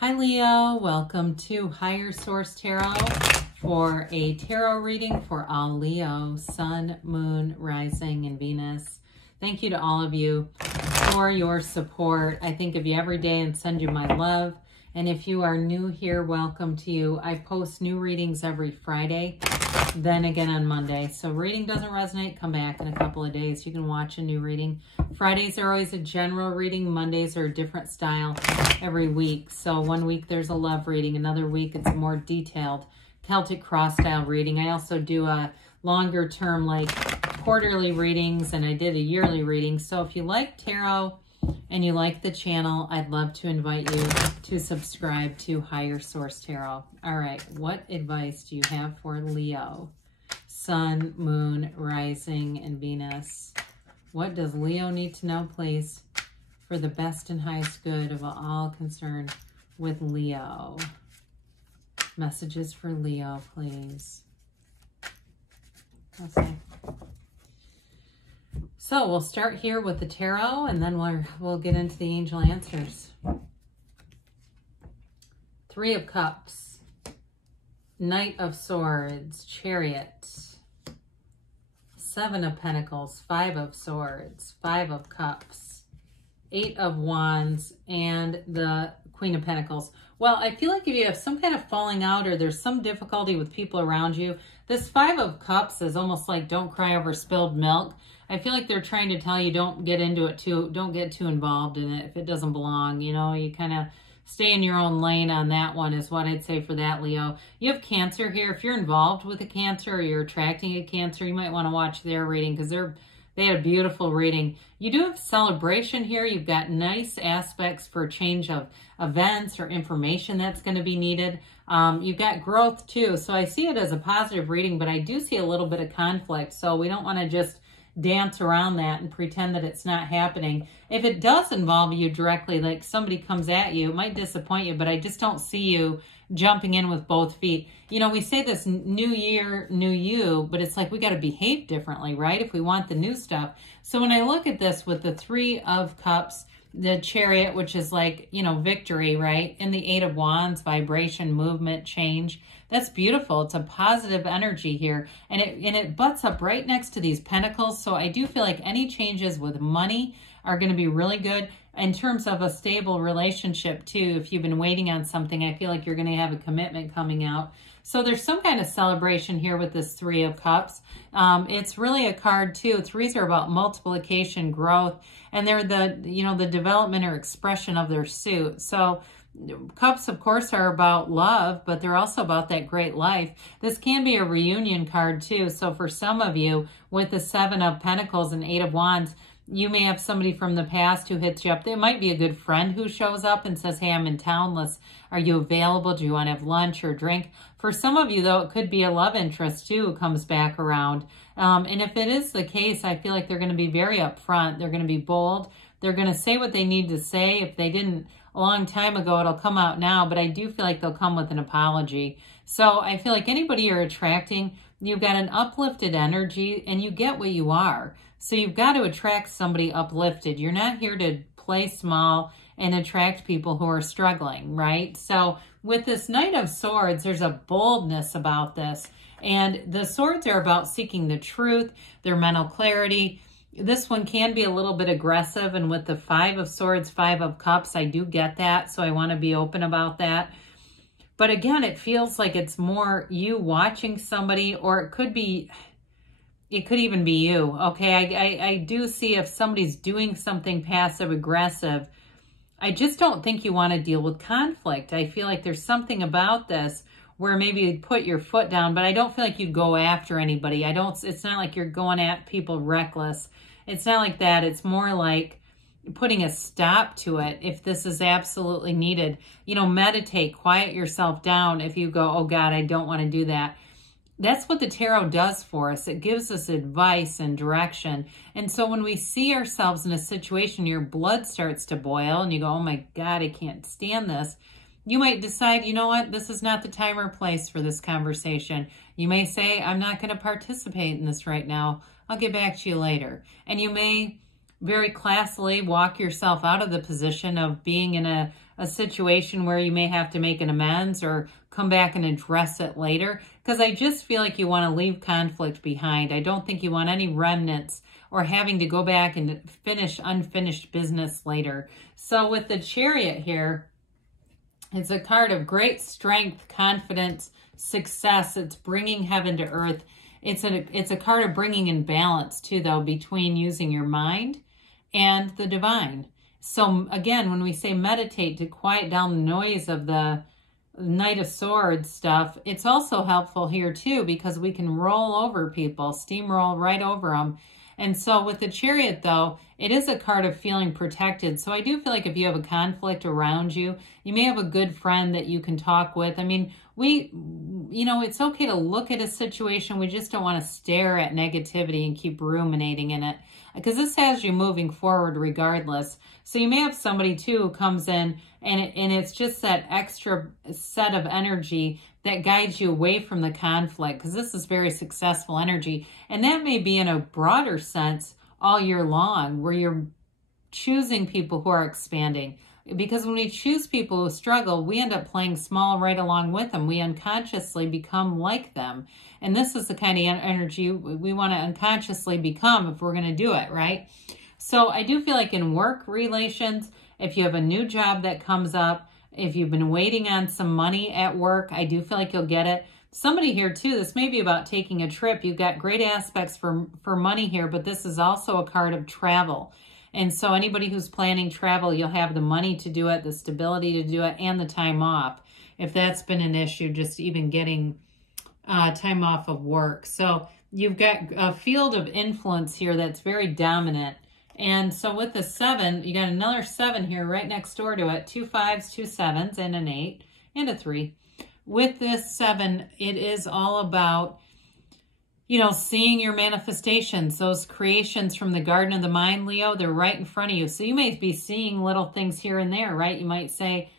Hi Leo, welcome to Higher Source Tarot for a tarot reading for all Leo, Sun, Moon, Rising, and Venus. Thank you to all of you for your support. I think of you every day and send you my love. And if you are new here, welcome to you. I post new readings every Friday, then again on Monday. So reading doesn't resonate, come back in a couple of days. You can watch a new reading. Fridays are always a general reading. Mondays are a different style every week. So one week there's a love reading. Another week it's more detailed Celtic cross style reading. I also do a longer term like quarterly readings, and I did a yearly reading. So if you like tarot and you like the channel, I'd love to invite you to subscribe to Higher Source Tarot. All right, what advice do you have for Leo? Sun, Moon, Rising, and Venus. What does Leo need to know, please, for the best and highest good of all concerned with Leo? Messages for Leo, please. Okay. So we'll start here with the tarot, and then we'll get into the angel answers. Three of Cups, Knight of Swords, Chariot, Seven of Pentacles, Five of Swords, Five of Cups, Eight of Wands, and the Queen of Pentacles. Well, I feel like if you have some kind of falling out or there's some difficulty with people around you, this Five of Cups is almost like don't cry over spilled milk. I feel like they're trying to tell you don't get into it don't get too involved in it if it doesn't belong. You know, you kind of stay in your own lane on that one is what I'd say for that, Leo. You have Cancer here. If you're involved with a Cancer or you're attracting a Cancer, you might want to watch their reading because they had a beautiful reading. You do have celebration here. You've got nice aspects for change of events or information that's going to be needed. You've got growth too. So I see it as a positive reading, but I do see a little bit of conflict. So we don't want to just dance around that and pretend that it's not happening. If it does involve you directly, like somebody comes at you, it might disappoint you, but I just don't see you jumping in with both feet. You know, we say this new year, new you, but it's like we got to behave differently, right? If we want the new stuff. So when I look at this with the Three of Cups, the Chariot, which is like, you know, victory, right? And the Eight of Wands, vibration, movement, change. That's beautiful. It's a positive energy here. And it butts up right next to these Pentacles. So I do feel like any changes with money are going to be really good. In terms of a stable relationship too, if you've been waiting on something, I feel like you're going to have a commitment coming out. So there's some kind of celebration here with this Three of Cups. It's really a card too. Threes are about multiplication, growth, and they're the, you know, the development or expression of their suit. So Cups, of course, are about love, but they're also about that great life. This can be a reunion card too. So for some of you with the Seven of Pentacles and Eight of Wands, you may have somebody from the past who hits you up. There might be a good friend who shows up and says, hey, I'm in town. Are you available? Do you want to have lunch or drink? For some of you, though, it could be a love interest, too, who comes back around. And if it is the case, I feel like they're going to be very upfront. They're going to be bold. They're going to say what they need to say. If they didn't a long time ago, it'll come out now. But I do feel like they'll come with an apology. So I feel like anybody you're attracting, you've got an uplifted energy and you get what you are. So you've got to attract somebody uplifted. You're not here to play small and attract people who are struggling, right? So with this Knight of Swords, there's a boldness about this. And the swords are about seeking the truth, their mental clarity. This one can be a little bit aggressive. And with the Five of Swords, Five of Cups, I do get that. So I want to be open about that. But again, it feels like it's more you watching somebody, or it could even be you, okay? I do see if somebody's doing something passive-aggressive, I just don't think you want to deal with conflict. I feel like there's something about this where maybe you'd put your foot down, but I don't feel like you'd go after anybody. It's not like you're going at people reckless. It's not like that. It's more like putting a stop to it if this is absolutely needed. You know, meditate, quiet yourself down if you go, oh God, I don't want to do that. That's what the tarot does for us. It gives us advice and direction. And so when we see ourselves in a situation, your blood starts to boil and you go, oh my God, I can't stand this. You might decide, you know what, this is not the time or place for this conversation. You may say, I'm not going to participate in this right now. I'll get back to you later. And you may very classily walk yourself out of the position of being in a a situation where you may have to make an amends or come back and address it later, because I just feel like you want to leave conflict behind. I don't think you want any remnants or having to go back and finish unfinished business later. So with the Chariot here, it's a card of great strength, confidence, success. It's bringing heaven to earth. It's a card of bringing in balance too, though, between using your mind and the divine. So again, when we say meditate to quiet down the noise of the Knight of Swords stuff, it's also helpful here too, because we can roll over people, steamroll right over them. And so with the Chariot, though, it is a card of feeling protected. So I do feel like if you have a conflict around you, you may have a good friend that you can talk with. I mean, it's okay to look at a situation. We just don't want to stare at negativity and keep ruminating in it, because this has you moving forward regardless. So you may have somebody too who comes in and it's just that extra set of energy that guides you away from the conflict, because this is very successful energy. And that may be in a broader sense all year long, where you're choosing people who are expanding. Because when we choose people who struggle, we end up playing small right along with them. We unconsciously become like them. And this is the kind of energy we want to unconsciously become if we're going to do it, right? So I do feel like in work relations, if you have a new job that comes up, if you've been waiting on some money at work, I do feel like you'll get it. Somebody here too, this may be about taking a trip. You've got great aspects for money here, but this is also a card of travel. And so anybody who's planning travel, you'll have the money to do it, the stability to do it, and the time off. If that's been an issue, just even getting time off of work. So you've got a field of influence here that's very dominant. And so with the 7, you got another 7 here right next door to it. 2 5s, 2 7s, and an 8, and a 3. With this 7, it is all about, seeing your manifestations, those creations from the Garden of the Mind, Leo. They're right in front of you. So you may be seeing little things here and there, right? You might say,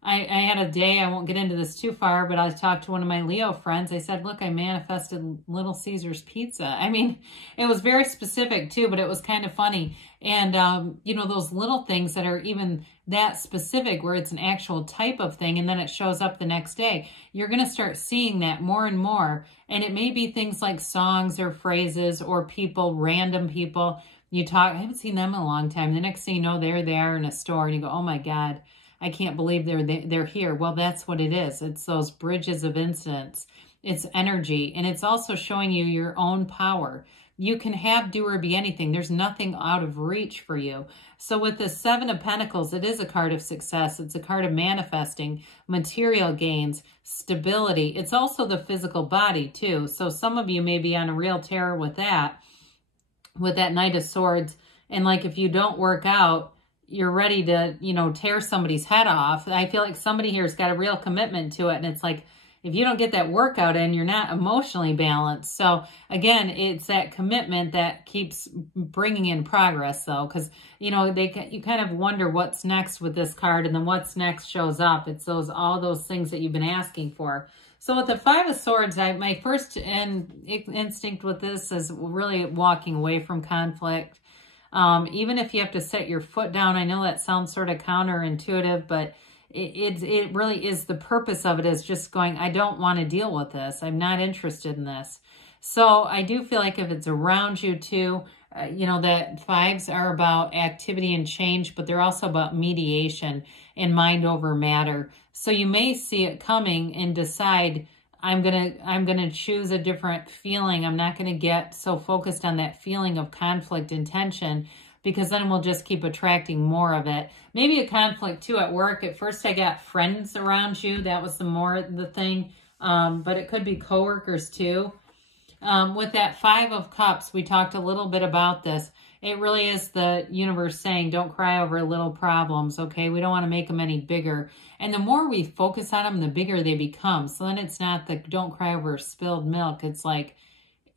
I had a day, I won't get into this too far, but I talked to one of my Leo friends. I said, look, I manifested Little Caesars pizza. I mean, it was very specific too, but it was kind of funny. And, those little things that are even that specific, where it's an actual type of thing, and then it shows up the next day, you're going to start seeing that more and more. And it may be things like songs or phrases or people, random people. You talk, I haven't seen them in a long time. The next thing you know, they're there in a store and you go, oh my God, I can't believe they're here. Well, that's what it is. It's those bridges of incidents. It's energy. And it's also showing you your own power. You can have, do, or be anything. There's nothing out of reach for you. So with the 7 of Pentacles, it is a card of success. It's a card of manifesting, material gains, stability. It's also the physical body too. So some of you may be on a real tear with that Knight of Swords. And like if you don't work out, you're ready to, tear somebody's head off. I feel like somebody here has got a real commitment to it. And it's like, if you don't get that workout in, you're not emotionally balanced. So again, it's that commitment that keeps bringing in progress though. Because, you kind of wonder what's next with this card, and then what's next shows up. It's all those things that you've been asking for. So with the 5 of Swords, my first instinct with this is really walking away from conflict. Even if you have to set your foot down, I know that sounds sort of counterintuitive, but it really is, the purpose of it is just going, I don't want to deal with this. I'm not interested in this. So I do feel like if it's around you too, that 5s are about activity and change, but they're also about mediation and mind over matter. So you may see it coming and decide, I'm gonna choose a different feeling. I'm not gonna get so focused on that feeling of conflict and tension, because then we'll just keep attracting more of it. Maybe a conflict too at work. At first I got friends around you. That was the thing. But it could be coworkers too. With that 5 of Cups, we talked a little bit about this. It really is the universe saying, don't cry over little problems, okay? We don't want to make them any bigger. And the more we focus on them, the bigger they become. So then it's not the don't cry over spilled milk. It's like,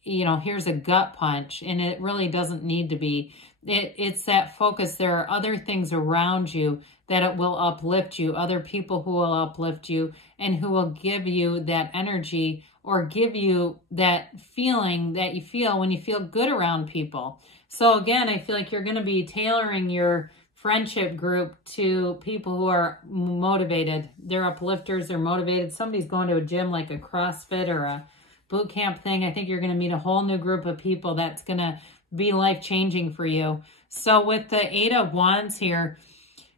here's a gut punch, and it really doesn't need to be. It's that focus. There are other things around you that it will uplift you, other people who will uplift you and who will give you that energy or give you that feeling that you feel when you feel good around people. So again, I feel like you're going to be tailoring your friendship group to people who are motivated. They're uplifters, they're motivated. Somebody's going to a gym like a CrossFit or a boot camp thing. I think you're going to meet a whole new group of people that's going to be life-changing for you. So with the 8 of Wands here,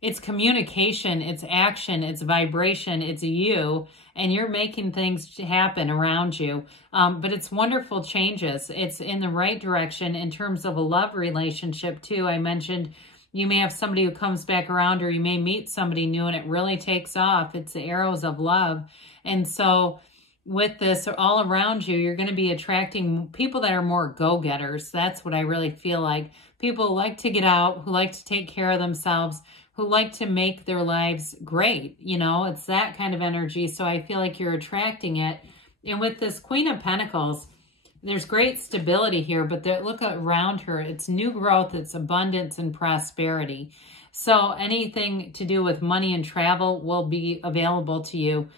it's communication, it's action, it's vibration, it's you, and you're making things happen around you. But it's wonderful changes. It's in the right direction in terms of a love relationship too. I mentioned you may have somebody who comes back around, or you may meet somebody new and it really takes off. It's the arrows of love. And so with this all around you, you're going to be attracting people that are more go-getters. That's what I really feel like. People who like to get out, who like to take care of themselves, who like to make their lives great. You know, it's that kind of energy. So I feel like you're attracting it. And with this Queen of Pentacles, there's great stability here, but look around her. It's new growth, it's abundance and prosperity. So anything to do with money and travel will be available to you.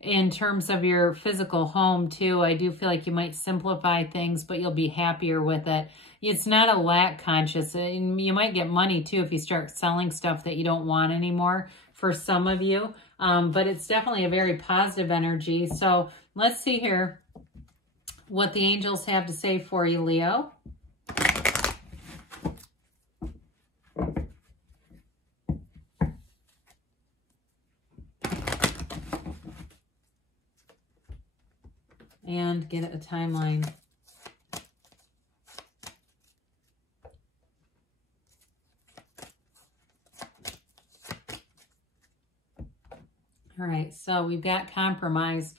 In terms of your physical home too, I do feel like you might simplify things, but you'll be happier with it. It's not a lack conscious. You might get money too if you start selling stuff that you don't want anymore for some of you. But it's definitely a very positive energy. So let's see here what the angels have to say for you, Leo. And get a timeline. All right, so we've got compromise.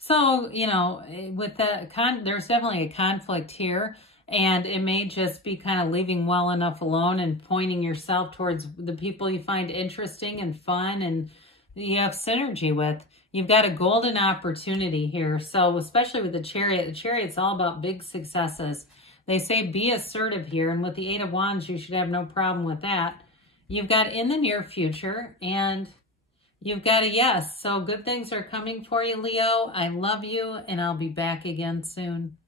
So, you know, with the there's definitely a conflict here, and it may just be kind of leaving well enough alone and pointing yourself towards the people you find interesting and fun and you have synergy with. You've got a golden opportunity here. So especially with the Chariot's all about big successes. They say be assertive here, and with the 8 of Wands, you should have no problem with that. You've got in the near future, and you've got a yes. So good things are coming for you, Leo. I love you, and I'll be back again soon.